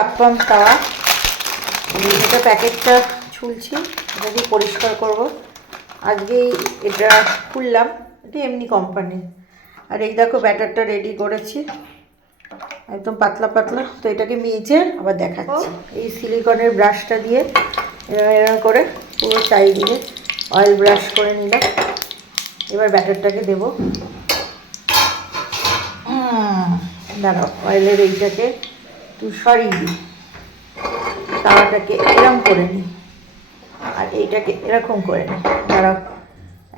আপ্পাম তাওয়া, এটা প্যাকেটটা ছুলছি, এটা দিয়ে পরিষ্কার করব। আজকেই এটা খুললাম, এটা এমনি কোম্পানি। আর এই দেখো ব্যাটারটা রেডি করেছি, একদম পাতলা পাতলা। তো এটাকে মেজে আবার দেখাচ্ছি। এই সিলিকনের ব্রাশটা দিয়ে এরকম করে পুরো চারিদিকে অয়েল ব্রাশ করে নিলাম। এবার ব্যাটারটাকে দেবো। দাঁড়াও, অয়েলের এইটাকে একটু সরিয়ে দিই, তাওয়াটাকে এরকম করে নিই, আর এইটাকে এরকম করে নিই। দাঁড়াও,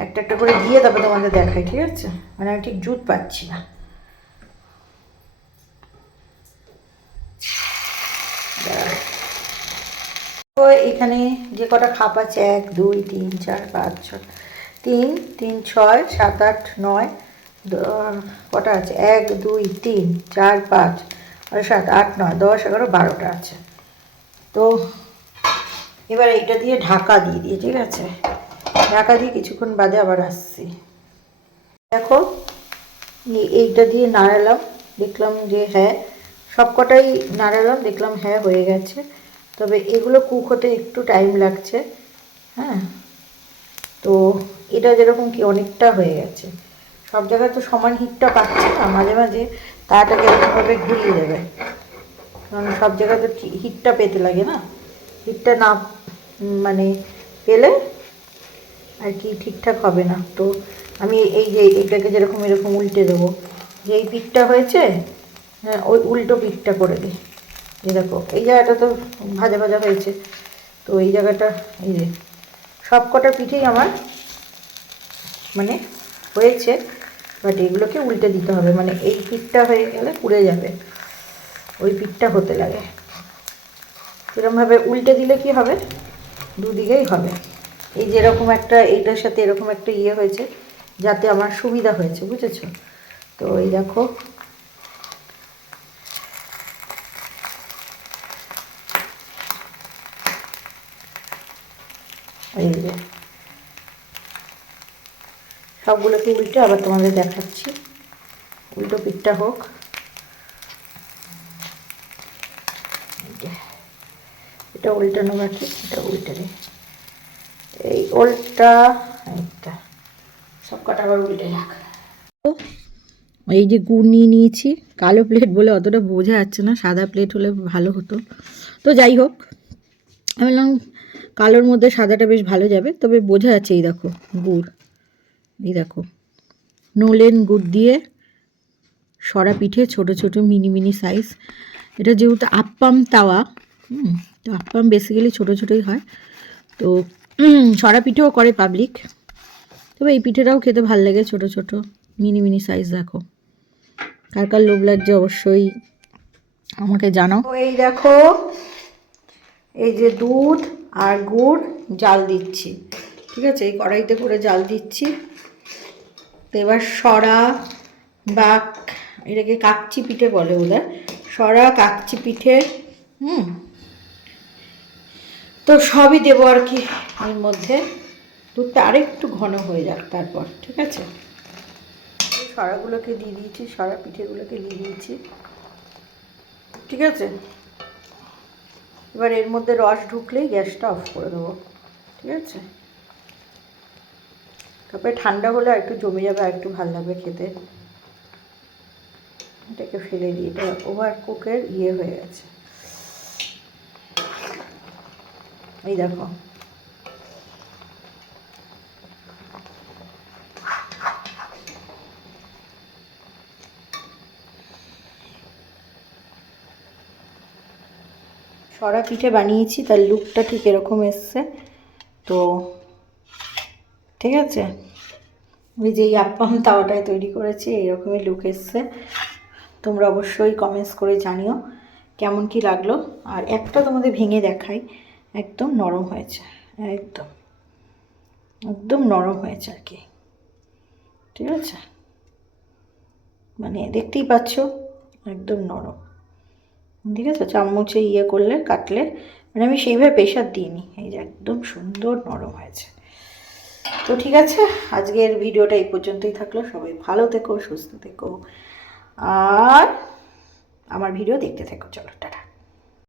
একটা একটা করে দিয়ে তারপরে তোমাদের দেখাই, ঠিক আছে? মানে আমি ঠিক জুত পাচ্ছি না। তো এখানে যে কটা খাপ আছে, 1 2 3 4 5 6, 3 3 6 7 8 9, কটা আছে, 1 2 3 4 5 7 8 9 10 11 12টা আছে। তো এবার এইটা দিয়ে ঢাকা দিয়ে দিই, ঠিক আছে? ঢাকা দিয়ে কিছুক্ষণ বাদে আবার আসছি। দেখো এইটা দিয়ে নাড়ালাম, দেখলাম যে হ্যাঁ, সবকটাই নাড়ালাম, দেখলাম হ্যাঁ হয়ে গেছে। তবে এগুলো কুক হতে একটু টাইম লাগছে। হ্যাঁ, তো এটা যেরকম কি অনেকটা হয়ে গেছে, সব জায়গায় তো সমান হিটটা পাচ্ছে না, মাঝে মাঝে তাটাকে এরকমভাবে ঘুরিয়ে দেবে, কারণ সব জায়গায় তো হিটটা পেতে লাগে না। হিটটা না মানে পেলে আর কি ঠিকঠাক হবে না। তো আমি এই যে এইটাকে যেরকম এরকম উল্টে দেবো, যে এই পিঠটা হয়েছে, হ্যাঁ ওই উল্টো পিঠটা করে দিই। এই দেখো এই জায়গাটা তো ভাজা ভাজা হয়েছে, তো এই জায়গাটা এই যে সব কটা পিঠেই আমার মানে হয়েছে, বাট এগুলোকে উল্টে দিতে হবে, মানে এই পিঠটা হয়ে গেলে পুড়ে যাবে, ওই পিঠটা হতে লাগে। এরকমভাবে উল্টে দিলে কি হবে, দুদিকেই হবে। এই যেরকম একটা এইটার সাথে এরকম একটা ইয়ে হয়েছে, যাতে আমার সুবিধা হয়েছে, বুঝেছো? তো এই দেখো এই যে সবগুলোকে উল্টে আবার তোমাদের দেখাচ্ছি, উল্টো পিঠটা হোক। এটা উল্টানো বাকি, এটা উল্টে দিই, এই উল্টা, একটা সব কটা আবার উল্টে যাক। এই যে গুড় নিয়ে নিয়েছি, কালো প্লেট বলে অতটা বোঝা যাচ্ছে না, সাদা প্লেট হলে ভালো হতো। তো যাই হোক, আমি বললাম কালোর মধ্যে সাদাটা বেশ ভালো যাবে। তবে বোঝা যাচ্ছে, এই দেখো গুড়, এই দেখো নলেন গুড় দিয়ে সরা পিঠে, ছোট ছোট মিনি মিনি সাইজ। এটা যেহেতু আপ্পাম তাওয়া, তো আপ্পাম বেসিক্যালি ছোটো ছোটোই হয়। তো সরা পিঠেও করে পাবলিক, তবে এই পিঠেটাও খেতে ভালো লাগে, ছোটো ছোটো মিনি মিনি সাইজ। দেখো কার কার লোভ লাগছে অবশ্যই আমাকে জানাও। এই দেখো এই যে দুধ আর গুড় জাল দিচ্ছি, ঠিক আছে? এই কড়াইতে করে জাল দিচ্ছি। তো এবার সরা বা এটাকে কাকচি পিঠে বলে বোধহয়, সরা কাকচি পিঠে, তো সবই দেবো আর কি এর মধ্যে। দুধটা আরেকটু ঘন হয়ে যাক তারপর, ঠিক আছে? সরাগুলোকে দিয়ে দিয়েছি, সরা পিঠেগুলোকে দিয়ে দিয়েছি, ঠিক আছে? এবার এর মধ্যে রস ঢুকলেই গ্যাসটা অফ করে দেবো, ঠিক আছে? তারপরে ঠান্ডা হলে একটু জমে যাবে, আর একটু ভালো লাগবে খেতে। এটাকে ফেলে দিই, এটা ওভার কুকের ইয়ে হয়ে গেছে। এই দেখো সরা পিঠে বানিয়েছি, তার লুকটা ঠিক এরকম এসছে। তো ঠিক আছে, ওই যে আপ্পাম তাওয়াটায় তৈরি করেছি, এইরকমই লুক এসছে। তোমরা অবশ্যই কমেন্টস করে জানিও কেমন কি লাগলো। আর একটা তোমাদের ভেঙে দেখাই, একদম নরম হয়েছে, একদম একদম নরম হয়েছে আর কি, ঠিক আছে? মানে দেখতেই পাচ্ছ একদম নরম, ঠিক আছে? চামচে ইয়ে করলে কাটলে, মানে আমি সেইভাবে প্রেশার দিইনি, এই যে একদম সুন্দর নরম হয়েছে। তো ঠিক আছে, আজকের ভিডিওটা এই পর্যন্তই থাকলো। সবাই ভালো থেকো, সুস্থ থেকো, আর আমার ভিডিও দেখতে থেকো। চলো টাটা।